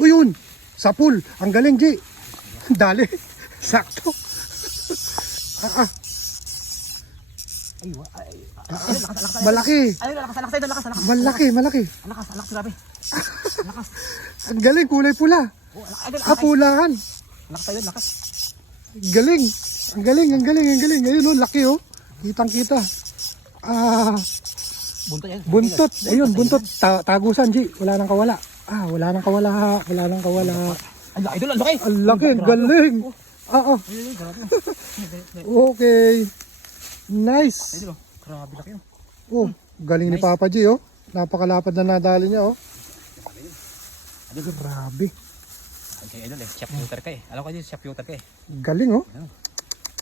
O yun, sa pool. Ang galing, G. Dali. Sakto. Ah, ah, Ay, wa- ay, ah. Malaki. ay, lakas, lakas, lakas, lakas. Malaki, malaki. Lakas, lakas, grabe. Lakas. Ang galing, kulay pula. Oh, Ah, lakas. pulahan. Lakas, idol, lakas. Galing. Ang galing, ang galing, ang galing. Ayun, oh, laki, oh. Kitang kita. Ah, Buntot buntot. Ayun, buntot. Ta- tagusan, G. Wala nang kawala. Ah, wala nang kawala. Wala nang kawala. Ay, idol, ang laki. Ang laki, ang galing. Ah, ah. Ay, ay. Okay. Nice. Oh, grabe laki yun. Oh, galing ni Papa G, oh. Napakalapad na nadali niya, oh. Grabe. Ay, kay idol, eh, chef shooter ka eh. Alam ko idol, chef shooter ka eh. Galing, oh.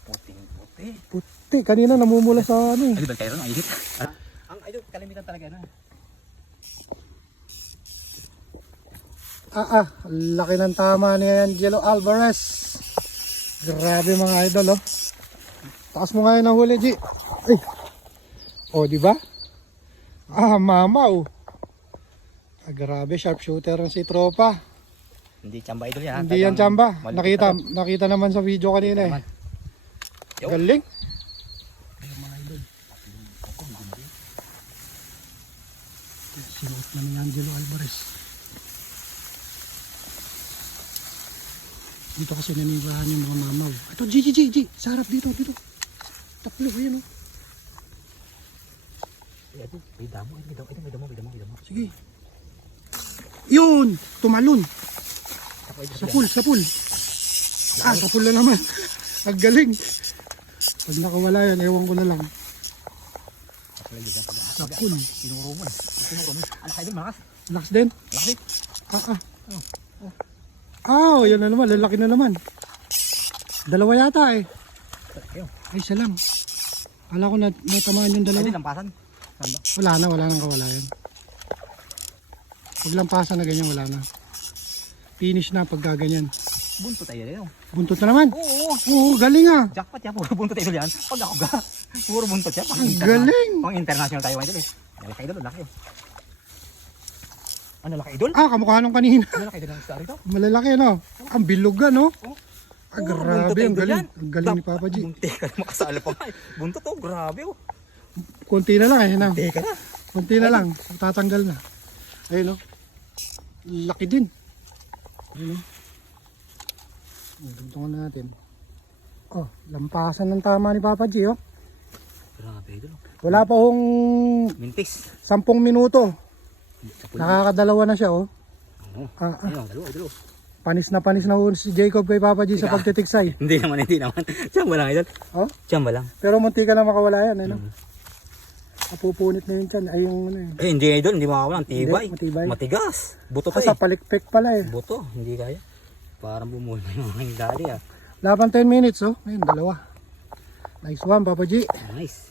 Puting puti. Puti. Kanina namumula sa ano, eh. Idol, kayo rin, ang init. Ang idol, kalimitan talaga na. Ah, ah. Laki ng tama ni Angelo Alvarez. Grabe mga idol, oh. Taas mo nga yun ang huli, G. Ay. Oh, di ba? Ah, mama, oh. Ah, grabe, sharpshooter ng si Tropa. Hindi chamba idol yan. Hindi yan chamba. Nakita, nakita naman sa video kanina, eh. Yo. Galing. Sinuot na ni Angelo Alvarez. Dito kasi nanirahan yung mga mamaw. Ito, G, G, G, G. Sa harap dito, dito. Tatlo, ayan o. Ay, idol, may damo, may damo, may damo, may damo, may damo. Sige. Yun! Tumalon. Ako, idol, Sa pool, sa pool. Ah, sa pool na naman. Ang galing. Pag nakawala yan, ewan ko na lang. Ako, idol, yan, pag- Sa pool. Tinuro mo eh. Tinuro mo. Ano ka idol, malakas. Lax din. Laki. Ah, ah. Oh, yan na naman. Lalaki na naman. Dalawa yata eh. Ay, isa lang. Kala ko na natamaan yung dalawa. Idol, lampasan. Wala na, wala nang kawala yan. Pag lampasan na ganyan, wala na. Finish na pag gaganyan. Bunto tayo yun. Buntot na naman. Oo. Oo, galing ah. Jackpot yan. Puro buntot idol yan. Pag ako ga. Puro buntot yan. Pang galing. Pang international tayo idol eh. Laki idol, laki. Ano laki idol? Ah, kamukha nung kanina. Ano laki idol ang star ito? Malalaki no. Ang bilog no. Oh. Ah, Puro grabe. Ang galing. Ang galing ni Papa G. Bunti ka na makasalo pa. Buntot oh, grabe oh. Konti na lang eh. No? Bunti ka na. Konti na lang. Tatanggal na. Ayun no. Laki din. Ayun no. Dugtungan na natin. Oh, lampasan ng tama ni Papa G oh. Grabe idol. Wala pa hong Mintis. 10 minuto. Nakakadalawa na siya oh. Oo. Ah, ah. Ayun, dalawa, idol. oh. Panis na panis na ho si Jacob kay Papa G sa pagtitiksay. Hindi naman, hindi naman. Chamba lang idol. Oh? Chamba lang. Pero munti ka na makawala yan, ano? Mhm. Napupunit na yun dyan. Ay, yung ano eh. Eh, hindi idol, hindi makakawala. Ang tibay. Hindi, matibay. Matigas. Buto to Ah, sa eh. palikpik pala eh. Buto, hindi kaya. Parang bumuli yung mga dali ah. Laban 10 minutes, oh. Ayun, dalawa. Nice one, Papa G. Nice.